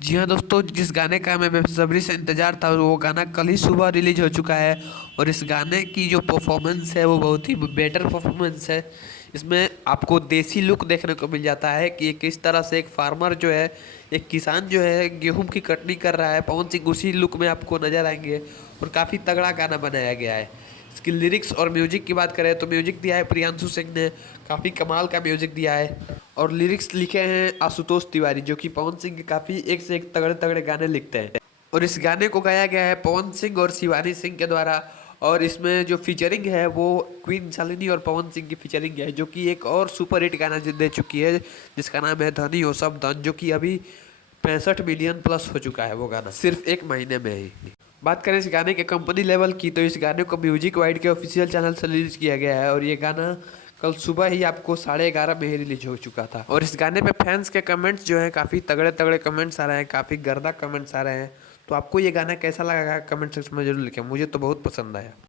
जी हाँ दोस्तों, जिस गाने का मैं बेसब्री से इंतज़ार था वो गाना कल ही सुबह रिलीज हो चुका है। और इस गाने की जो परफॉर्मेंस है वो बहुत ही बेटर परफॉर्मेंस है। इसमें आपको देसी लुक देखने को मिल जाता है कि किस तरह से एक फार्मर जो है, एक किसान जो है गेहूं की कटनी कर रहा है। पवन सिंह उसी लुक में आपको नजर आएंगे और काफ़ी तगड़ा गाना बनाया गया है। इसकी लिरिक्स और म्यूजिक की बात करें तो म्यूजिक दिया है प्रियांशु सिंह ने, काफ़ी कमाल का म्यूजिक दिया है। और लिरिक्स लिखे हैं आशुतोष तिवारी, जो कि पवन सिंह के काफ़ी एक से एक तगड़े तगड़े गाने लिखते हैं। और इस गाने को गाया गया है पवन सिंह और शिवानी सिंह के द्वारा। और इसमें जो फीचरिंग है वो क्वीन शालिनी और पवन सिंह की फीचरिंग है, जो कि एक और सुपर हिट गाना दे चुकी है जिसका नाम है धनी हो सब धन, जो कि अभी 65 मिलियन प्लस हो चुका है वो गाना सिर्फ एक महीने में ही। बात करें इस गाने के कंपनी लेवल की तो इस गाने को म्यूजिक वाइड के ऑफिशियल चैनल से रिलीज किया गया है। और ये गाना कल सुबह ही आपको 11:30 में ही रिलीज हो चुका था। और इस गाने पे फैंस के कमेंट्स जो हैं काफ़ी तगड़े तगड़े कमेंट्स आ रहे हैं, काफ़ी गर्दा कमेंट्स आ रहे हैं। तो आपको ये गाना कैसा लगा कमेंट सेक्शन में जरूर लिखें, मुझे तो बहुत पसंद आया।